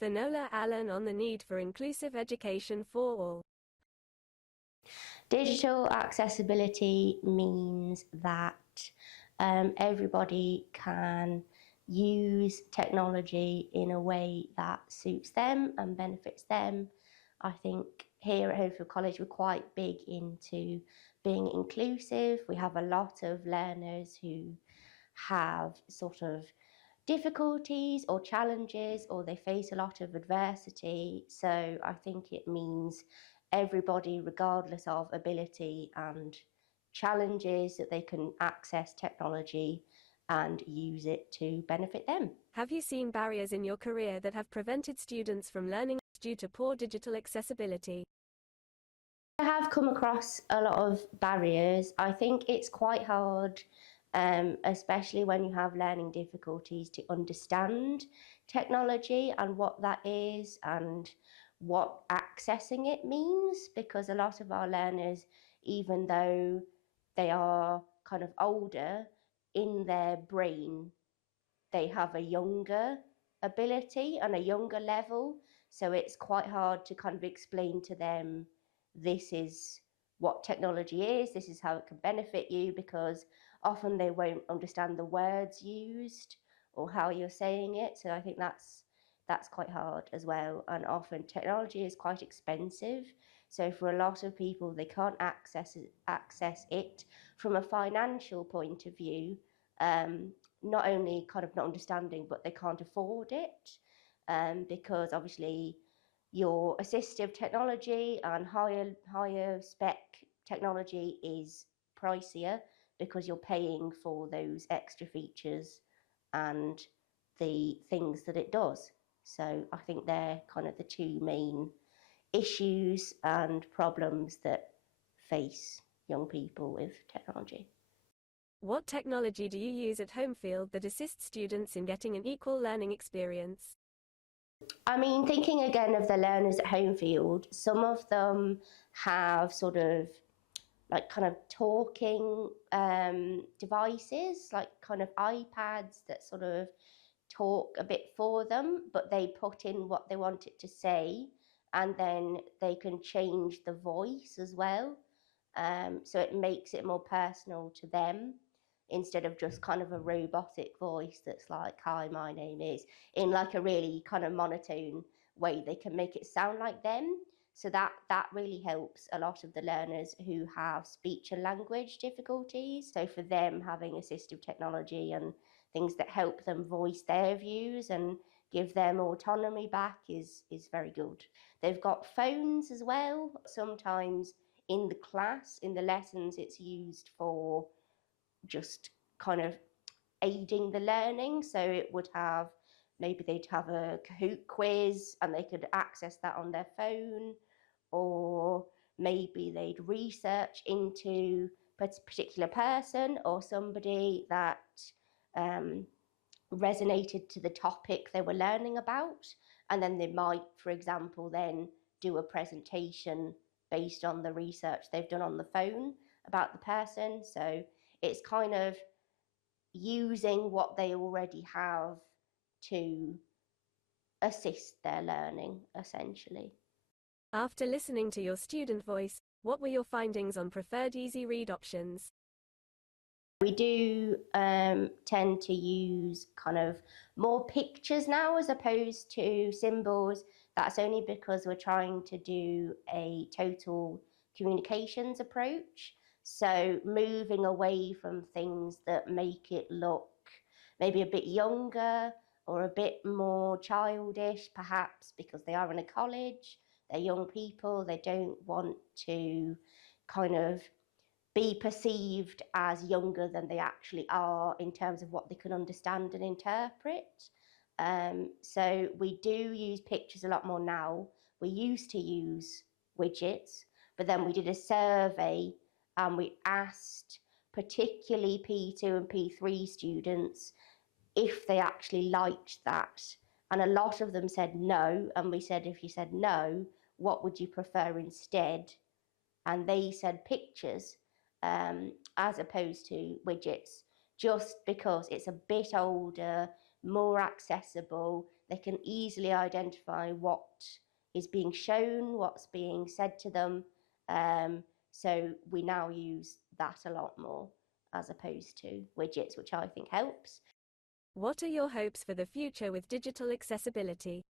Finola Allen on the need for inclusive education for all. Digital accessibility means that everybody can use technology in a way that suits them and benefits them. I think here at Homefield College we're quite big into being inclusive. We have a lot of learners who have sort of difficulties or challenges, or they face a lot of adversity. So I think it means everybody, regardless of ability and challenges, that they can access technology and use it to benefit them. Have you seen barriers in your career that have prevented students from learning due to poor digital accessibility? I have come across a lot of barriers. I think it's quite hard, especially when you have learning difficulties, to understand technology and what that is and what accessing it means, because a lot of our learners, even though they are kind of older, in their brain they have a younger ability and a younger level. So it's quite hard to kind of explain to them, this is what technology is, this is how it can benefit you, because often they won't understand the words used or how you're saying it. So I think that's quite hard as well. And often technology is quite expensive. So for a lot of people, they can't access it from a financial point of view. Not only kind of not understanding, but they can't afford it, because obviously your assistive technology and higher spec technology is pricier because you're paying for those extra features and the things that it does. So I think they're kind of the two main issues and problems that face young people with technology. What technology do you use at Homefield that assists students in getting an equal learning experience? I mean, thinking again of the learners at Homefield, some of them have sort of like kind of talking devices, like kind of iPads that sort of talk a bit for them, but they put in what they want it to say, and then they can change the voice as well. So it makes it more personal to them, instead of just kind of a robotic voice that's like, hi, my name is, in like a really kind of monotone way. They can make it sound like them. So that really helps a lot of the learners who have speech and language difficulties. So for them, having assistive technology and things that help them voice their views and give them autonomy back is very good. They've got phones as well. Sometimes in the class, in the lessons, it's used for just kind of aiding the learning. So it would have, maybe they'd have a Kahoot quiz and they could access that on their phone, or maybe they'd research into a particular person or somebody that resonated to the topic they were learning about, and then they might, for example, then do a presentation based on the research they've done on the phone about the person. So it's kind of using what they already have to assist their learning, essentially. After listening to your student voice, what were your findings on preferred easy read options? We do tend to use kind of more pictures now as opposed to symbols. That's only because we're trying to do a total communications approach. So moving away from things that make it look maybe a bit younger or a bit more childish, perhaps because they are in a college, they're young people, they don't want to kind of be perceived as younger than they actually are in terms of what they can understand and interpret. So we do use pictures a lot more now. We used to use widgets, but then we did a survey and we asked particularly P2 and P3 students if they actually liked that. And a lot of them said no. And we said, if you said no, what would you prefer instead? And they said pictures, as opposed to widgets, just because it's a bit older, more accessible. They can easily identify what is being shown, what's being said to them. So we now use that a lot more as opposed to widgets, which I think helps. What are your hopes for the future with digital accessibility?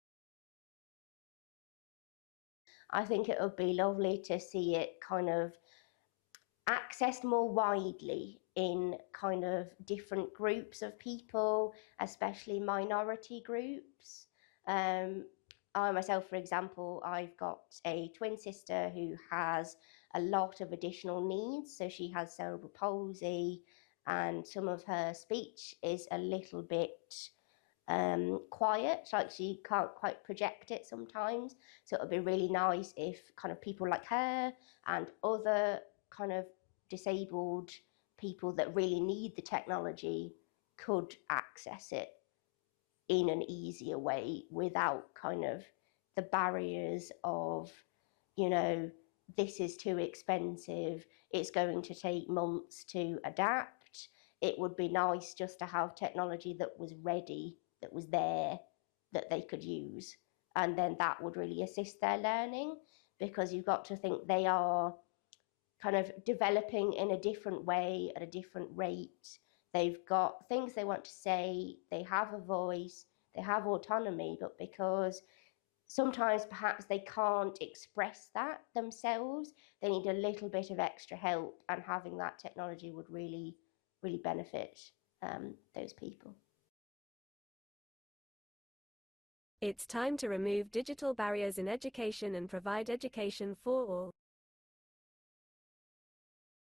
I think it would be lovely to see it kind of accessed more widely in kind of different groups of people, especially minority groups. I myself, for example, I've got a twin sister who has a lot of additional needs. So she has cerebral palsy, and some of her speech is a little bit quiet, like she can't quite project it sometimes. So it would be really nice if kind of people like her and other kind of disabled people that really need the technology could access it in an easier way without kind of the barriers of, you know, this is too expensive, it's going to take months to adapt. It would be nice just to have technology that was ready, that was there, that they could use. And then that would really assist their learning, because you've got to think they are kind of developing in a different way at a different rate. They've got things they want to say, they have a voice, they have autonomy, but because sometimes perhaps they can't express that themselves, they need a little bit of extra help, and having that technology would really, really benefit those people. It's time to remove digital barriers in education and provide education for all.